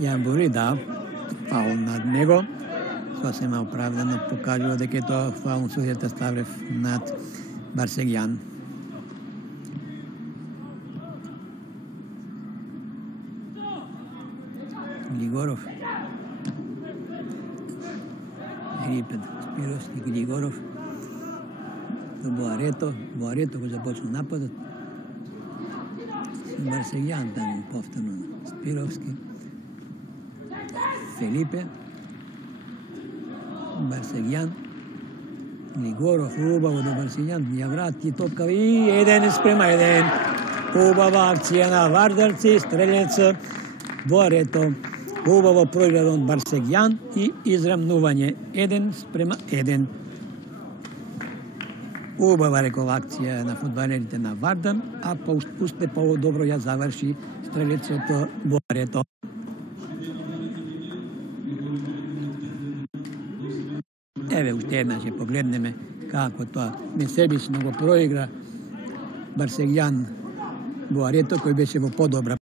Ја Бури, да, фаул над него. Сосема оправдано покажува дека тоа фаул судијата Ставлев над Барсегјан. Григоров. Рипет, Спировски, Григоров. До Боарето го започна нападот. Барсегјан таму повторно. Спировски. Фелипе. Барсегјан. Григоров, убаво до Барсегјан. Ја врати топка и 1:1. Убава акција на вардарци, стрелец Боарето. Убаво проигран од Барсегјан и израмнување 1:1. Убава рекол акција на фудбалерите на Вардар, а уште по-добро ја заврши стрелецот Боарето. Еве уште еднаш ќе погледнеме како тоа несебично го проигра Барсегјан Боарето, кој беше во подобра